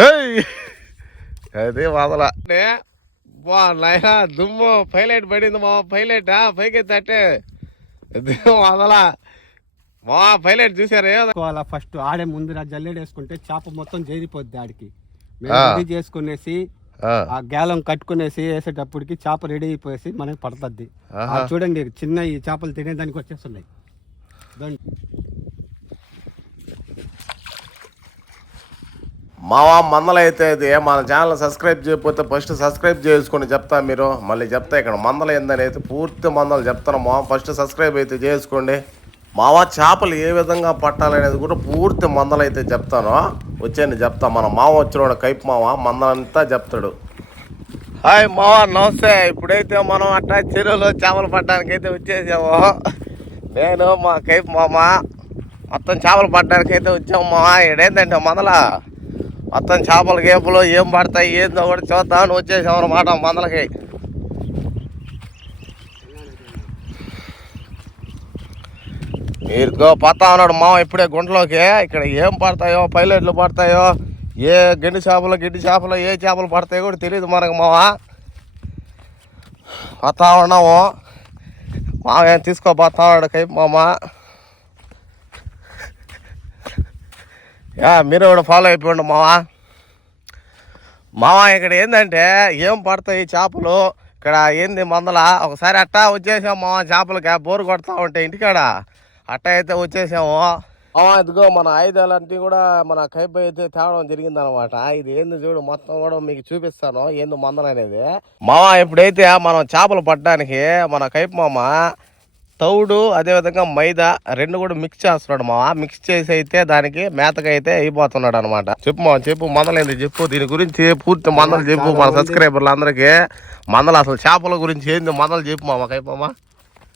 ఏయ్! అదే వదల. బా నాయనా దుమ్ము పైలట్ పడింది మా పైలట్? పైకి తట్టే వదల. మా పైలట్ చూసారా ఫస్ట్ ఆడే ముందు జల్లెడ వేసుకుంటే చేప మొత్తం చేరిపోద్ది ఆడికి. రెడీ చేసుకునేసి ఆ, గ్యాలం కట్టుకునేసి వేసేటప్పటికి చేప రెడీ అయిపోయేసి మనకి పడుతుంది. చూడండి చిన్న ఈ చేపలు తినేదానికి వచ్చేస్తున్నాయి. మావా మందలైతే ఇది మన ఛానల్ సబ్స్క్రైబ్ చేయకపోతే ఫస్ట్ సబ్స్క్రైబ్ చేసుకొని చెప్తా మీరు. మళ్ళీ చెప్తా ఇక్కడ మందలు ఏందని అయితే పూర్తి మందలు చెప్తాను. మావా ఫస్ట్ సబ్స్క్రైబ్ అయితే చేసుకోండి. మావా చేపలు ఏ విధంగా పట్టాలనేది కూడా పూర్తి మందలు అయితే చెప్తాను. వచ్చేయండి చెప్తా. మన మావ వచ్చినోడు కైపు మావ మందలంతా చెప్తాడు. హాయ్ మావా నమస్తే. ఇప్పుడైతే మనం అట్టా చెరువులో చేపలు పట్టడానికి అయితే వచ్చేసాము. నేను మా కైపు మామ మొత్తం చేపలు పట్టడానికి అయితే వచ్చాము మావా ఇడేంటంటే మొదల? మొత్తం చేపలు గేపులు ఏం పడతాయి ఏందో కూడా చూద్దామని వచ్చేసాం అనమాట మందలకి. మీరు పోతా ఉన్నాడు మామ ఇప్పుడే గుంటలోకి. ఇక్కడ ఏం పడతాయో పైలట్లు పడతాయో ఏ గండి చేపలు గిడ్డి చేపలు ఏ చేపలు పడతాయో కూడా తెలియదు మనకు మామ. పోతా ఉన్నాము. మామ ఏం తీసుకోపోతా ఉన్నాడు కైపు మామ. మీరు కూడా ఫాలో అయిపోండి మావా. మావా ఇక్కడ ఏంటంటే ఏం పడతాయి చేపలు? ఇక్కడ ఏంది మందల? ఒకసారి అట్టా వచ్చేసాం మావా చేపలకి బోరు కొడతా ఉంటే ఇంటికాడ. అట్టా అయితే వచ్చేసాము. మావా ఇదిగో మన ఆయుధాలన్నీ కూడా మన కైపు అయితే తేవడం జరిగింది అనమాట ఇది ఏంది చూడు మొత్తం కూడా మీకు చూపిస్తాను ఏంది మందలు అనేది మావా ఇప్పుడైతే మనం చేపలు పట్టడానికి మన కైపు మామ తౌడు అదేవిధంగా మైదా రెండు కూడా మిక్స్ చేస్తున్నాడు మా మిక్స్ చేసి అయితే దానికి మేతగా అయితే అయిపోతున్నాడు అనమాట చెప్పు మా చెప్పు మందలేంది చెప్పు. దీని గురించి పూర్తి మందలు చెప్పు మన సబ్స్క్రైబర్లు అందరికి. మందలు అసలు చేపల గురించి ఏంది? మందలు చెప్పు మా కైపమ్మా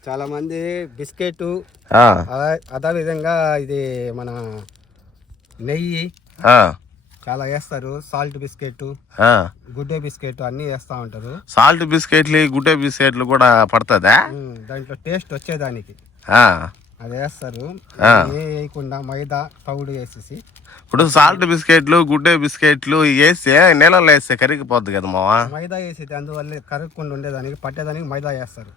చాలా మంది బిస్కెట్ అదే విధంగా ఇది మన నెయ్యి చాలా వేస్తారు. Salt biscuit. గుడ్డే బిస్కెట్ అన్నీ వేస్తూ ఉంటారు. సాల్ట్ బిస్కెట్లు గుడ్డే బిస్కెట్లు కూడా పడుతుందా? దాంట్లో టేస్ట్ వచ్చేదానికి. అది వేస్తారు. వేయకుండా మైదా తౌడు వేసేసి. ఇప్పుడు సాల్ట్ బిస్కెట్లు గుడ్డే బిస్కెట్లు వేస్తే నీళ్ళలో వేస్తే కరిగిపోద్ది కదా మావా? మైదా వేసేది అందువల్ల కరగకుండా ఉండేదానికి పట్టేదానికి మైదా వేస్తారు.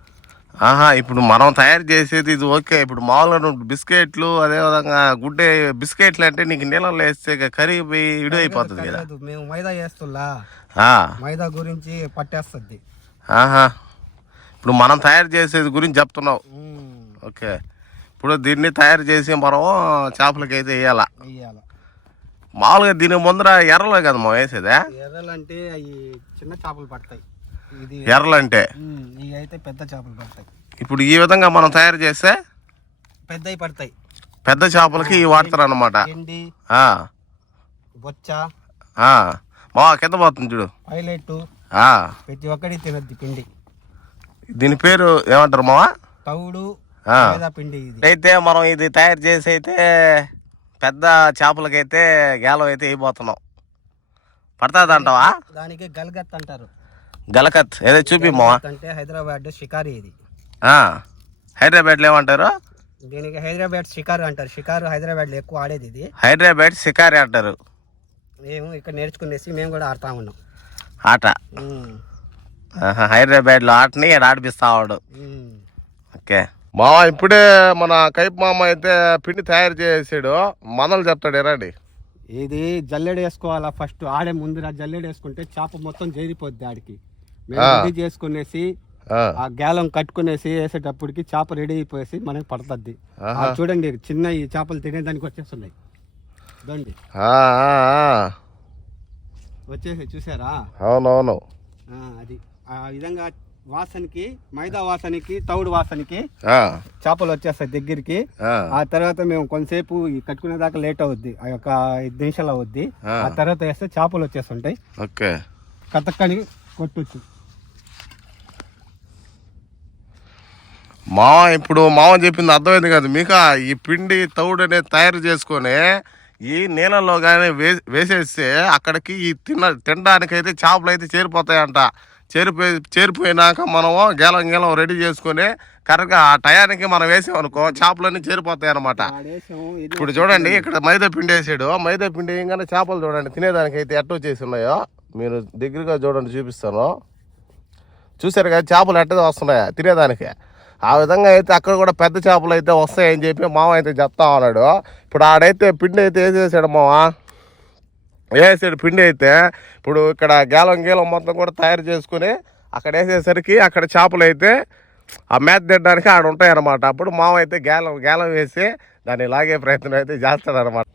ఆహా ఇప్పుడు మనం తయారు చేసేది ఇది ఓకే. ఇప్పుడు మామూలుగా నువ్వు బిస్కెట్లు అదే విధంగా గుడ్డే బిస్కెట్లు అంటే నీకు నీళ్ళలో వేస్తే కరిగిపోయి ఇడి అయిపోతుంది కదా. మేము మైదా వేస్తుల్లా ఆ, మైదా గురించి పట్టేస్తుంది. ఆహా. ఇప్పుడు మనం తయారు చేసేది గురించి చెప్తున్నావు. ఓకే. ఇప్పుడు దీన్ని తయారు చేసి మనం చేపలకి అయితే వేయాల. మామూలుగా దీని ముందర ఎర్రలో కదా మనం వేసేదా? ఎర్రలంటే అవి చిన్న చేపలు పడతాయి. ఎర్రలంటే. ఇవి అయితే పెద్ద చేపలు పడతాయి. ఇప్పుడు ఈ విధంగా మనం తయారు చేస్తే పెద్దవి పడతాయి. పెద్ద చేపలకి ఇవి వాడతారు అనమాట కింద పోతుంది చూడు. పైలెట్ ఆ, ప్రతి ఒక్కటి తినద్ది పిండి. దీని పేరు ఏమంటారు మావా? తౌడు పిండి అయితే మనం ఇది తయారు చేసి అయితే పెద్ద చేపలకైతే గేలం అయితే వేయబోతున్నాం. పడుతుంది అంటావా దానికి గల్గత్ అంటారు. గలకత్. ఏదో చూపి మావా. గల్గత్ అంటే హైదరాబాద్ షికారి ఇది. ఆ, హైదరాబాద్లో ఏమంటారు? దీనికి హైదరాబాద్ షికారు అంటారు. షికారు హైదరాబాద్లో ఎక్కువ ఆడేది ఇది. హైదరాబాద్ షికారి అంటారు. మేము ఇక్కడ నేర్చుకునేసి మేము కూడా ఆడుతా ఉన్నాం. ఆట. హైదరాబాద్లో ఆటని ఈడ ఆడిపిస్తావాడు ఉమ్. ఓకే. మామ ఇప్పుడే మన కైపు మామ అయితే పిండి తయారు చేసాడు. మనలు చెప్తాడు ఎరాడి ఇది జల్లెడ వేసుకోవాలా ఫస్ట్. ఆడే ముందు జల్లెడ వేసుకుంటే చేప మొత్తం చేరిపోద్ది ఆడికి. చేసుకునేసి ఆ, గ్యాలం కట్టుకునేసి వేసేటప్పటికి చేప రెడీ అయిపోయేసి మనకి పడుతుంది. చూడండి చిన్న ఈ చేపలు తినేదానికి వచ్చేస్తున్నాయి. ఆ. వచ్చేసి చూసారా? అవునవును. ఆ, అది. ఆ విధంగా వాసనకి మైదా వాసనకి తౌడు వాసనకి చేపలు వచ్చేస్తాయి దగ్గరికి. ఆ, తర్వాత మేము కొంతసేపు కట్టుకునే దాకా లేట్ అవుద్ది. ఆ యొక్క ఐదు నిమిషాలు అవుద్ది. ఆ. తర్వాత వేస్తే చేపలు వచ్చేస్తుంటాయి. ఓకే. కతక్కని కొట్టొచ్చు. మామ ఇప్పుడు మామ చెప్పింది అర్థమైంది కాదు. మీకు ఈ పిండి తౌడు అనేది తయారు చేసుకొని ఈ నీళ్ళలో కానీ వే వేసేస్తే అక్కడికి ఈ తిన తినడానికైతే చేపలు అయితే చేరిపోతాయంట. చేరిపోయి చేరిపోయినాక మనము గేలం గేలం రెడీ చేసుకొని కరెక్ట్గా ఆ టయానికి మనం వేసామనుకో చేపలన్నీ చేరిపోతాయి అనమాట ఇప్పుడు చూడండి ఇక్కడ మైదా పిండి వేసాడు. మైదా పిండి వేయగానే చేపలు చూడండి తినేదానికి అయితే ఎట్ట వచ్చేసి ఉన్నాయో మీరు దగ్గరగా చూడండి చూపిస్తాను. చూసారు కదా చేపలు ఎట్ట వస్తున్నాయా తినేదానికి? ఆ విధంగా అయితే అక్కడ కూడా పెద్ద చేపలు అయితే వస్తాయని చెప్పి మామ అయితే చెప్తా ఉన్నాడు. ఇప్పుడు ఆడైతే పిండి అయితే వేసేసాడు మామ? వేసాడు పిండి అయితే ఇప్పుడు ఇక్కడ గేలం గేలం మొత్తం కూడా తయారు చేసుకుని అక్కడ వేసేసరికి అక్కడ చేపలు అయితే ఆ మేత తినడానికి ఆడ ఉంటాయన్నమాట. అప్పుడు మామ అయితే గేలం గేలం వేసి దాన్ని లాగే ప్రయత్నం అయితే చేస్తాడనమాట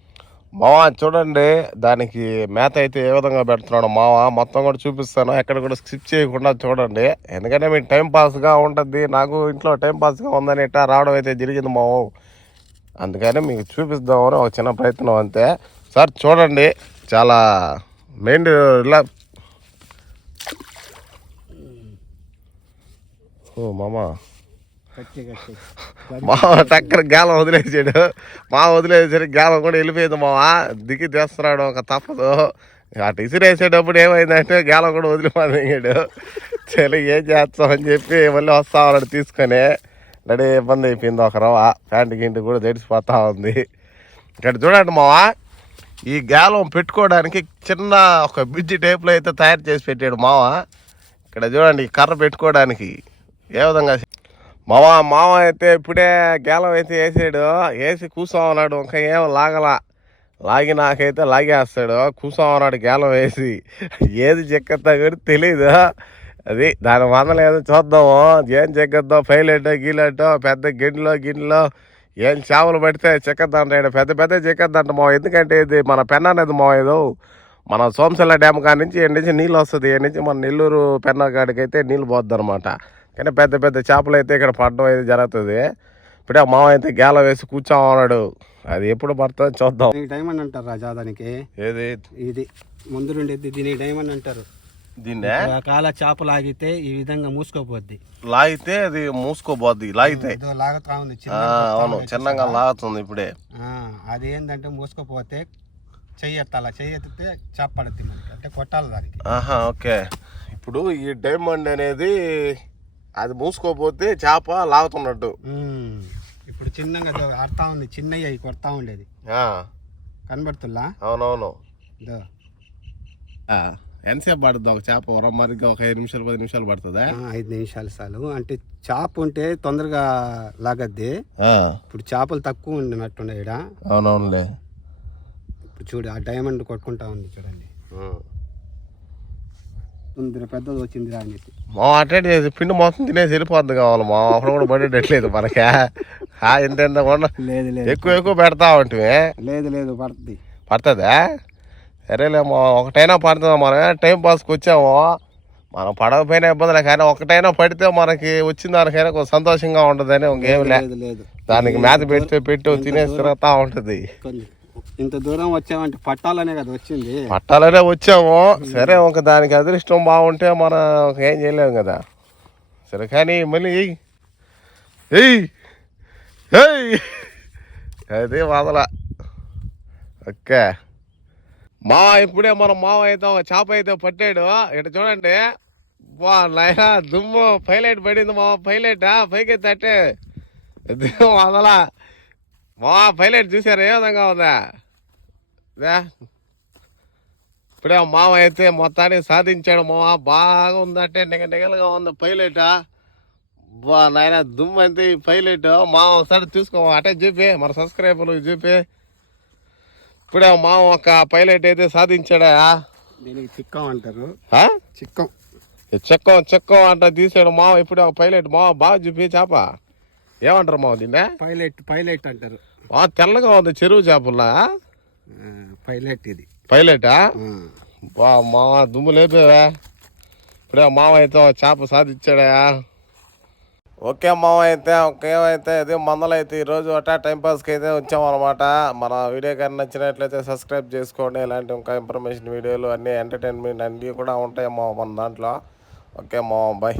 మావా చూడండి దానికి మేత అయితే ఏ విధంగా పెడుతున్నాడు మావా మొత్తం కూడా చూపిస్తాను. ఎక్కడ కూడా స్కిప్ చేయకుండా చూడండి. ఎందుకంటే మీకు టైంపాస్గా ఉంటుంది. నాకు ఇంట్లో టైంపాస్గా ఉందని ఇట్టా రావడం అయితే జరిగింది మామ అందుకని మీకు చూపిద్దామని ఒక చిన్న ప్రయత్నం అంతే. సార్ చూడండి చాలా మెయిన్ ఇలా ఓ మామా. మా టక్కర గాలం వదిలేసాడు. మా వదిలేసరికి గాలం కూడా వెళ్ళిపోయింది మామ. దిగి తెస్తున్నాడు ఒక తప్పదు. అటు ఇసిరేసేటప్పుడు ఏమైందంటే గాలం కూడా వదిలిపోయాడు చలి ఏం చేస్తాం అని చెప్పి మళ్ళీ వస్తా ఉన్నాడు తీసుకొని. రెడీ ఇబ్బంది అయిపోయింది ఒక రవ ప్యాంటు గింటి కూడా తెడిచిపోతా ఉంది. ఇక్కడ చూడండి మావా ఈ గాలం పెట్టుకోవడానికి చిన్న ఒక బ్రిడ్జి టైప్లో అయితే తయారు చేసి పెట్టాడు మావ ఇక్కడ చూడండి ఈ కర్ర పెట్టుకోవడానికి ఏ విధంగా మావా మావ అయితే ఇప్పుడే గేలం అయితే వేసాడు. వేసి కూర్చోమన్నాడు ఇంకా ఏం లాగలా. లాగి నాకైతే లాగేస్తాడు. కూర్చోమన్నాడు గేలం వేసి. ఏది చెక్కద్దా కూడా తెలియదు అది దాని వందలేదో చూద్దాము. ఏం చెక్కద్దో ఫైలెట్టో గీలెట్టో పెద్ద గిన్నెలో గిన్నెలో ఏం చేపలు పడితే చెక్కద్దంటాడు పెద్ద పెద్ద చెక్కద్దంట మా ఎందుకంటే ఇది మన పెన్న అనేది మా ఏదో మన సోమశల్ల డ్యామ్ కాడి నుంచి ఎండ నుంచి నీళ్ళు వస్తుంది. ఎండ నుంచి మన నెల్లూరు పెన్న కాడికి అయితే నీళ్ళు పోద్ది అనమాట కానీ పెద్ద పెద్ద చేపలు అయితే ఇక్కడ పడడం అయితే జరుగుతుంది. ఇప్పుడే మామ అయితే గేల వేసి కూర్చోమన్నాడు. అది ఎప్పుడు పడుతుందో చూద్దాం. దీనికి డైమండ్ అంటారు రాజా దానికి ఏది? ఇది ముందు ఉండేది దీనికి డైమండ్ అంటారు. దీన్నే? కాల చేప లాగితే ఈ విధంగా మూసుకోపోద్ది లాగితే అది మూసుకోబోద్ది లాగితే. ఉంది అవును చిన్నగా లాగుతుంది ఇప్పుడే. అది ఏంటంటే మూసుకోపోతే చెయ్యి ఎత్తాల చెయ్యి ఎత్తితే చేప మనకి. అంటే కొట్టాలి దానికి. ఆహా ఓకే. ఇప్పుడు ఈ డైమండ్ అనేది అది మూసుకోపోతే చేప లాగుతున్నట్టు. ఇప్పుడు చిన్నగా ఆడుతా ఉంది. చిన్నవి అవి కొడతా ఉండేది. ఆ, కనబడుతుల్లా అవునవును. ఎంతసేపు పడుతుంది ఒక చేప వరం మరిగా ఒక ఐదు నిమిషాలు పది నిమిషాలు పడుతుందా? ఆ, ఐదు నిమిషాలు చాలు. అంటే చేప ఉంటే తొందరగా లాగద్ది. ఆ, ఇప్పుడు చేపలు తక్కువ ఉండినట్టుండే ఈడ. అవునవునులే. ఇప్పుడు చూడు ఆ డైమండ్ కొట్టుకుంటా ఉంది చూడండి. తొందర పెద్దది వచ్చిందిరా అని చెప్పి. మా అటెండ్ చేసి పిండి మొత్తం తినేసి వెళ్ళిపోద్ది కావాలి. మా అప్పుడు కూడా పడేటట్లేదు మనకే. ఇంత ఇంత కొండ లేదు లేదు. ఎక్కువ ఎక్కువ పెడతా ఉంటే లేదు లేదు పడుతుంది. పడుతుందా? సరేలేమో ఒకటైనా పడుతుందా మనం టైం పాస్కి వచ్చాము. మనం పడకపోయినా ఇబ్బంది లేదు కానీ ఒకటైనా పడితే మనకి వచ్చిన దానికైనా కొంచెం సంతోషంగా ఉంటుందని ఇంకేం లే లేదు లేదు. దానికి మేత పెడితే పెట్టు తినేసి తిరుగుతా ఉంటుంది. ఇంత దూరం వచ్చామంటే పట్టాలనే కదా వచ్చింది. పట్టాలనే వచ్చాము. సరే ఒక దానికి అదృష్టం బాగుంటే మనం ఏం చేయలేము కదా. సరే కానీ మళ్ళీ ఎయ్ ఎయ్ అది వదల. ఓకే మావ ఇప్పుడే మన మావ అయితే ఒక చేప అయితే పట్టాడు. ఇటు చూడండి. బా నాయనా దుమ్ము పైలైట్ పడింది మావ పైలైట్? పైకి తట్టే దుమ్ము వదల. మా పైలైట్ చూసారా ఏ విధంగా ఉందా? ఇదే. ఇప్పుడే మామ అయితే మొత్తానికి సాధించాడు మామ. బాగా ఉందంటే నిగ నిగలుగా ఉంది పైలట్. బా నాయన దుమ్ము అంతే ఈ పైలట్. మామ ఒకసారి తీసుకో అటే చూపి మన సబ్స్క్రైబర్లకు చూపి. ఇప్పుడే మామ ఒక పైలట్ అయితే సాధించాడా? దీనికి చిక్కం అంటారు? చిక్కం. చెక్కం చెక్కం అంట తీసాడు మామ. ఇప్పుడే ఒక పైలట్. మామ బాగా చూపి చేప. ఏమంటారు మామ దీన్నే? పైలట్ పైలట్ అంటారు. బాగా తెల్లగా ఉంది చెరువు చేపల్లా? ఆ, పైలట్ ఇది. పైలటా? ఆ. బా మామ దుమ్ము లేపేవా. ఇప్పుడే మామ అయితే చేప సాధించాడా? ఓకే మామ అయితే ఓకే అయితే ఇదే మందలు అయితే ఈరోజు అటా టైంపాస్కి అయితే వచ్చామన్నమాట. మన వీడియో కానీ నచ్చినట్లయితే సబ్స్క్రైబ్ చేసుకోండి. ఇలాంటి ఇంకా ఇన్ఫర్మేషన్ వీడియోలు అన్నీ ఎంటర్టైన్మెంట్ అన్నీ కూడా ఉంటాయి మా మన దాంట్లో. ఓకే మామ బాయ్.